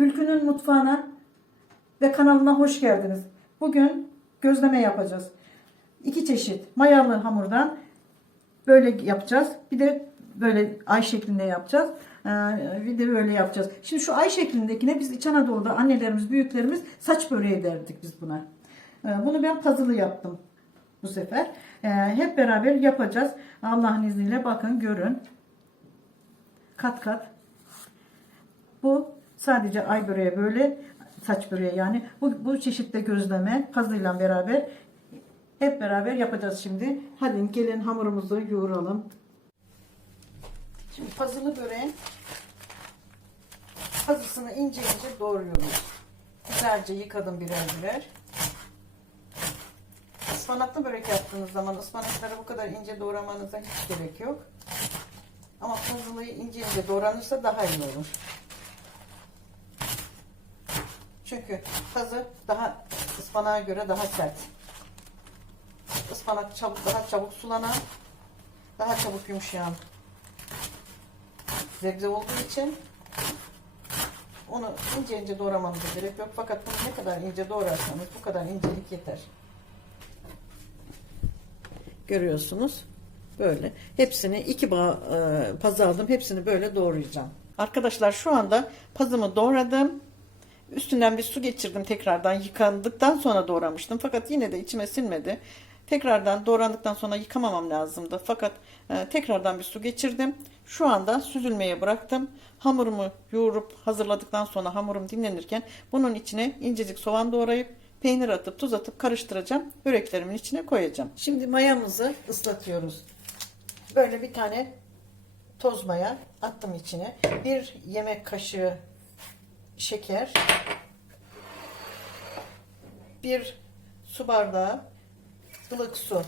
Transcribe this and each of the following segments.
Ülkünün mutfağına ve kanalına hoş geldiniz. Bugün gözleme yapacağız. İki çeşit mayalı hamurdan böyle yapacağız. Bir de böyle ay şeklinde yapacağız. Ee, Bir de böyle yapacağız. Şimdi şu ay şeklindekine biz İç Anadolu'da annelerimiz, büyüklerimiz saç böreği derdik biz buna. Ee, Bunu ben puzzle yaptım bu sefer. Ee, Hep beraber yapacağız. Allah'ın izniyle bakın görün. Kat kat. Bu sadece ay böreği böyle saç böreği yani. Bu, bu çeşitte gözleme puzzle'ıyla beraber hep beraber yapacağız şimdi. Hadi gelin hamurumuzu yoğuralım. Şimdi puzzle'ı böreğin puzzlesını ince ince doğruyoruz. Güzelce yıkadım birer birer. Ispanaklı börek yaptığınız zaman ıspanakları bu kadar ince doğramanıza hiç gerek yok. Ama puzzle'ı ince ince doğranırsa daha iyi olur. Çünkü pazı daha ıspanağa göre daha sert. Ispanak çabuk, daha çabuk sulanan, daha çabuk yumuşayan sebze olduğu için onu ince ince doğramanıza gerek yok. Fakat bunu ne kadar ince doğrarsanız bu kadar incelik yeter. Görüyorsunuz. Böyle. Hepsini iki bağ, e, pazı aldım. Hepsini böyle doğrayacağım. Arkadaşlar şu anda pazımı doğradım. Üstünden bir su geçirdim tekrardan yıkandıktan sonra doğramıştım. Fakat yine de içime sinmedi. Tekrardan doğrandıktan sonra yıkamamam lazımdı. Fakat e, tekrardan bir su geçirdim. Şu anda süzülmeye bıraktım. Hamurumu yoğurup hazırladıktan sonra hamurum dinlenirken bunun içine incecik soğan doğrayıp peynir atıp tuz atıp karıştıracağım. Böreklerimin içine koyacağım. Şimdi mayamızı ıslatıyoruz. Böyle bir tane toz maya attım içine. Bir yemek kaşığı şeker, bir su bardağı ılık su.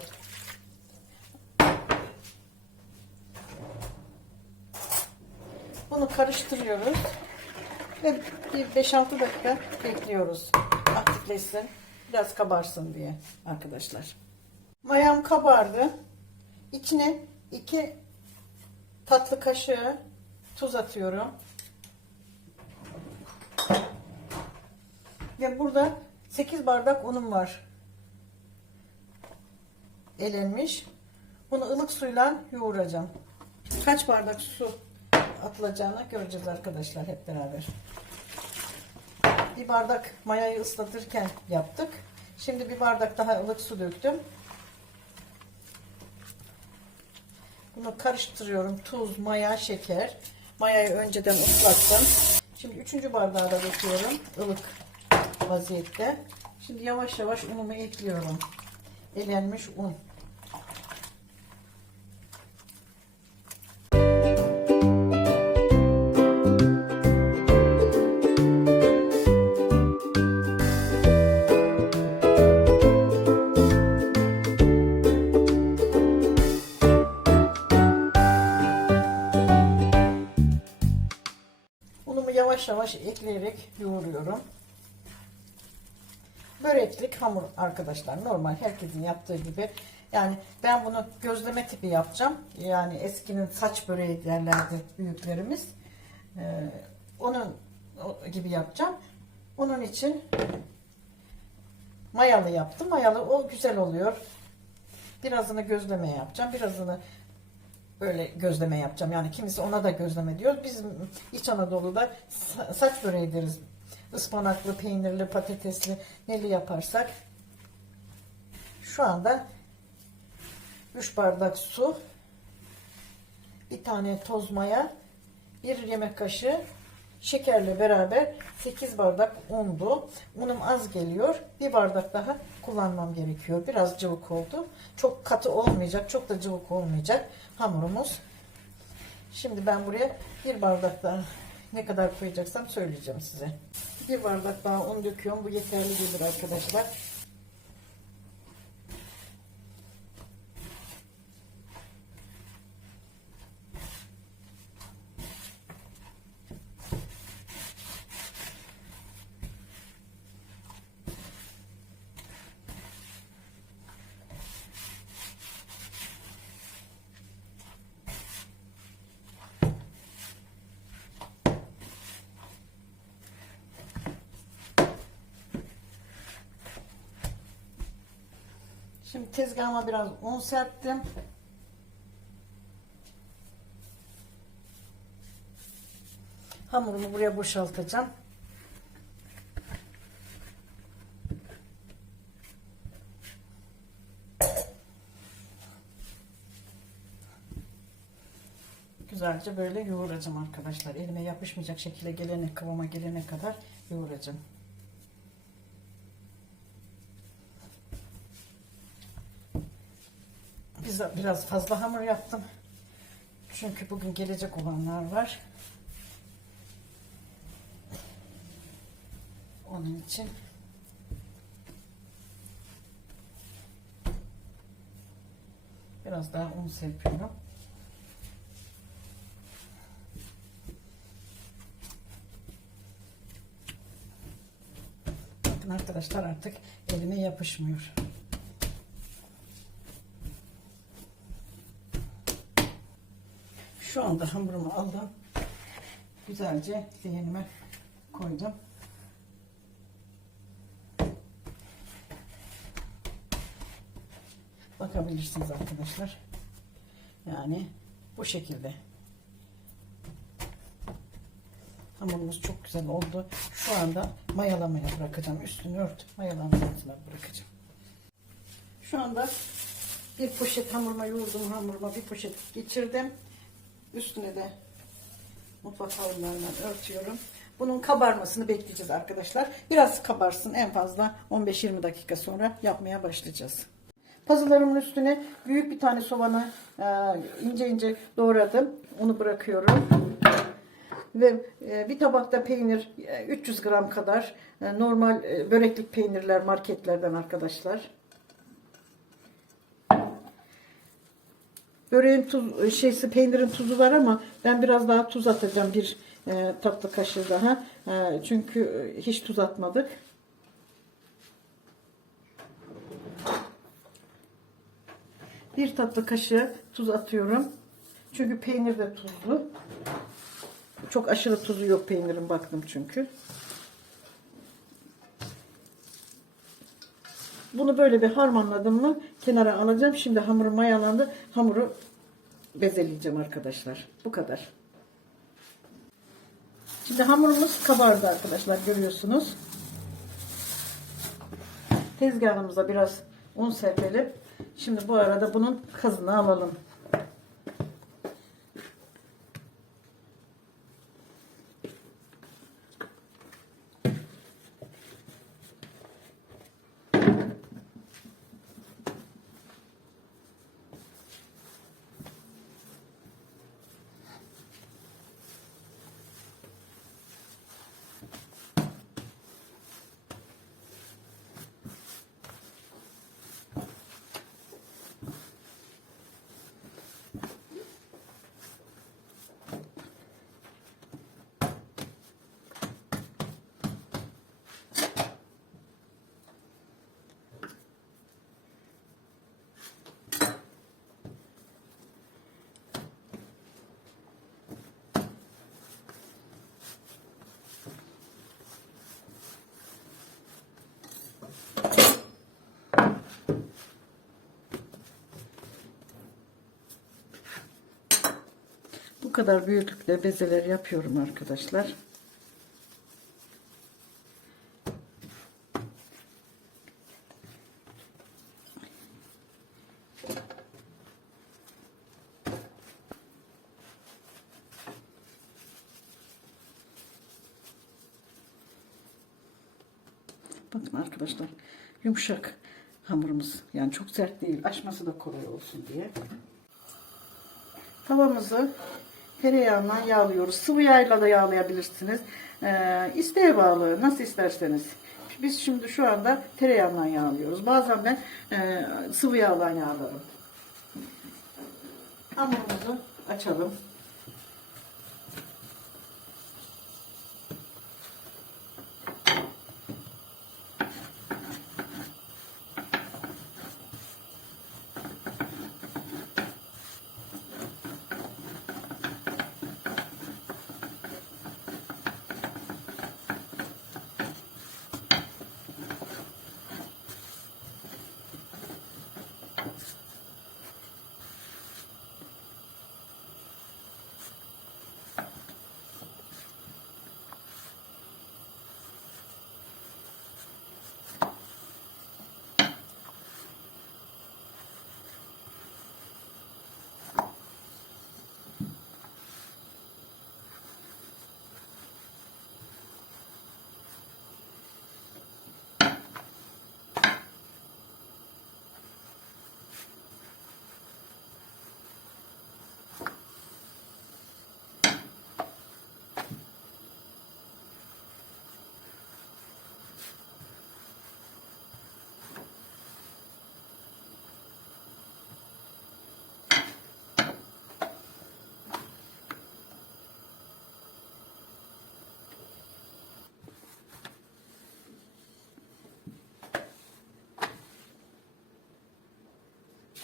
Bunu karıştırıyoruz ve bir 5-6 dakika bekliyoruz. Aktifleşsin, biraz kabarsın diye arkadaşlar. Mayam kabardı. İçine 2 tatlı kaşığı tuz atıyorum. Ve burada 8 bardak unum var. Elenmiş. Bunu ılık suyla yoğuracağım. Kaç bardak su atılacağını göreceğiz arkadaşlar hep beraber. Bir bardak mayayı ıslatırken yaptık. Şimdi bir bardak daha ılık su döktüm. Bunu karıştırıyorum. Tuz, maya, şeker. Mayayı önceden ıslattım. Şimdi üçüncü bardağı da döküyorum. ılık vaziyette. Şimdi yavaş yavaş unumu ekliyorum. Elenmiş un. Yavaş yavaş ekleyerek yoğuruyorum. Böreklik hamur arkadaşlar. Normal herkesin yaptığı gibi. Yani ben bunu gözleme tipi yapacağım. Yani eskinin saç böreği derlerdi büyüklerimiz. Ee, onun gibi yapacağım. Onun için mayalı yaptım. Mayalı o güzel oluyor. Birazını gözleme yapacağım. Birazını böyle gözleme yapacağım. Yani kimisi ona da gözleme diyor. Bizim İç Anadolu'da sa- saç böreği deriz. Ispanaklı, peynirli, patatesli neli yaparsak. Şu anda 3 bardak su, bir tane toz maya, bir yemek kaşığı şekerle beraber 8 bardak undu. Unum az geliyor. Bir bardak daha kullanmam gerekiyor. Biraz cıvık oldu. Çok katı olmayacak. Çok da cıvık olmayacak hamurumuz. Şimdi ben buraya bir bardak daha ne kadar koyacaksam söyleyeceğim size. Bir bardak daha un döküyorum. Bu yeterli gelir arkadaşlar. Şimdi tezgahıma biraz un serptim. Hamurumu buraya boşaltacağım. Güzelce böyle yoğuracağım arkadaşlar. Elime yapışmayacak şekilde gelene kıvama gelene kadar yoğuracağım. Biraz fazla hamur yaptım. Çünkü bugün gelecek olanlar var. Onun için biraz daha un serpiyorum. Bakın arkadaşlar artık elime yapışmıyor. Şu anda hamurumu aldım. Güzelce leğenime koydum. Bakabilirsiniz arkadaşlar. Yani bu şekilde. Hamurumuz çok güzel oldu. Şu anda mayalamaya bırakacağım. Üstünü ört. Mayalanmasına bırakacağım. Şu anda bir poşet hamuruma yoğurdum hamuruma bir poşet geçirdim. Üstüne de mutfak havlularından örtüyorum. Bunun kabarmasını bekleyeceğiz arkadaşlar. Biraz kabarsın en fazla 15-20 dakika sonra yapmaya başlayacağız. Pazılarımın üstüne büyük bir tane soğanı e, ince ince doğradım. Onu bırakıyorum. Ve e, bir tabakta peynir e, 300 gram kadar e, normal e, böreklik peynirler marketlerden arkadaşlar. Böreğin tuz şeysi peynirin tuzu var ama ben biraz daha tuz atacağım bir e, tatlı kaşığı daha. E, çünkü hiç tuz atmadık. Bir tatlı kaşığı tuz atıyorum. Çünkü peynir de tuzlu. Çok aşırı tuzu yok peynirin baktım çünkü. Bunu böyle bir harmanladım mı kenara alacağım. Şimdi hamurum mayalandı. Hamuru bezeleyeceğim arkadaşlar. Bu kadar. Şimdi hamurumuz kabardı arkadaşlar görüyorsunuz. Tezgahımıza biraz un serpelim. Şimdi bu arada bunun kazını alalım. Bu kadar büyüklükte bezeler yapıyorum arkadaşlar. Bakın arkadaşlar yumuşak hamurumuz yani çok sert değil açması da kolay olsun diye. Tavamızı tereyağından yağlıyoruz. Sıvı yağla da yağlayabilirsiniz. Ee, isteğe bağlı nasıl isterseniz. Biz şimdi şu anda tereyağından yağlıyoruz. Bazen ben e, sıvı yağla yağlarım. Hamurumuzu açalım.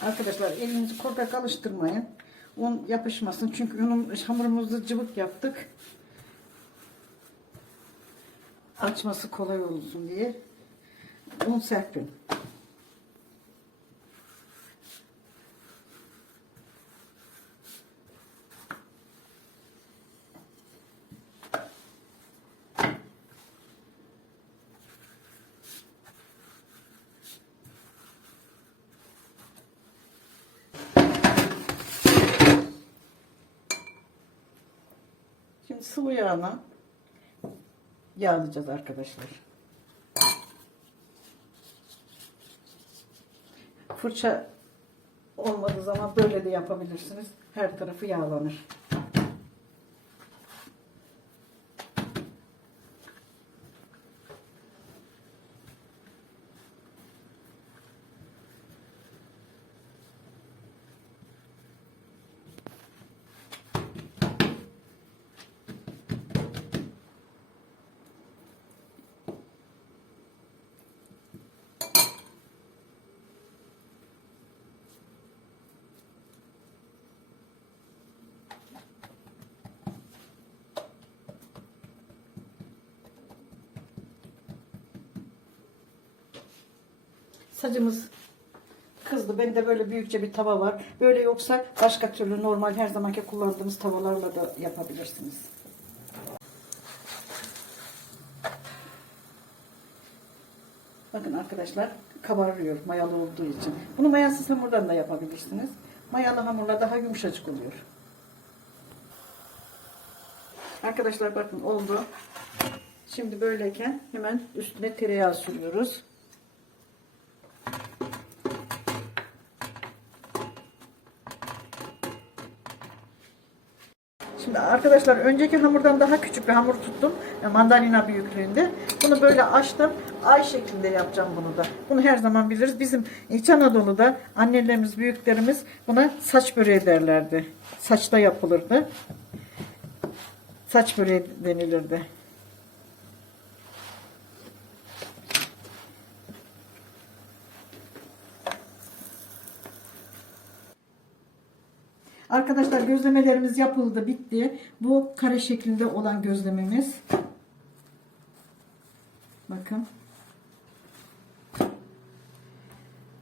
Arkadaşlar elinizi korkak alıştırmayın. Un yapışmasın. Çünkü unun hamurumuzu cıvık yaptık. Açması kolay olsun diye. Un serpin. Şimdi sıvı yağla yağlayacağız arkadaşlar. Fırça olmadığı zaman böyle de yapabilirsiniz. Her tarafı yağlanır. Sacımız kızdı. Bende böyle büyükçe bir tava var. Böyle yoksa başka türlü normal her zamanki kullandığımız tavalarla da yapabilirsiniz. Bakın arkadaşlar kabarıyor mayalı olduğu için. Bunu mayasız hamurdan da yapabilirsiniz. Mayalı hamurla daha yumuşacık oluyor. Arkadaşlar bakın oldu. Şimdi böyleyken hemen üstüne tereyağı sürüyoruz. Şimdi arkadaşlar önceki hamurdan daha küçük bir hamur tuttum. E, Mandalina büyüklüğünde. Bunu böyle açtım. Ay şeklinde yapacağım bunu da. Bunu her zaman biliriz. Bizim İç Anadolu'da annelerimiz, büyüklerimiz buna saç böreği derlerdi. Saçta yapılırdı. Saç böreği denilirdi. Arkadaşlar gözlemelerimiz yapıldı, bitti. Bu kare şeklinde olan gözlememiz. Bakın.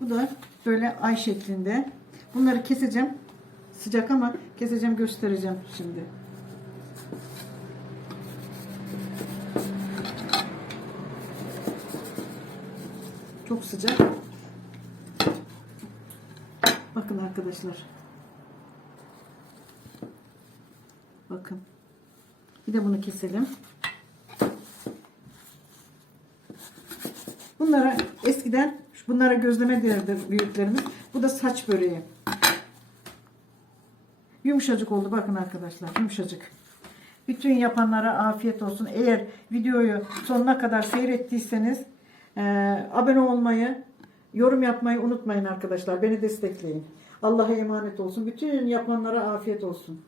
Bu da böyle ay şeklinde. Bunları keseceğim. Sıcak ama keseceğim, göstereceğim şimdi. Çok sıcak. Bakın arkadaşlar. Bakın. Bir de bunu keselim. Bunlara eskiden bunlara gözleme derdi büyüklerimiz. Bu da saç böreği. Yumuşacık oldu bakın arkadaşlar. Yumuşacık. Bütün yapanlara afiyet olsun. Eğer videoyu sonuna kadar seyrettiyseniz e, abone olmayı, yorum yapmayı unutmayın arkadaşlar. Beni destekleyin. Allah'a emanet olsun. Bütün yapanlara afiyet olsun.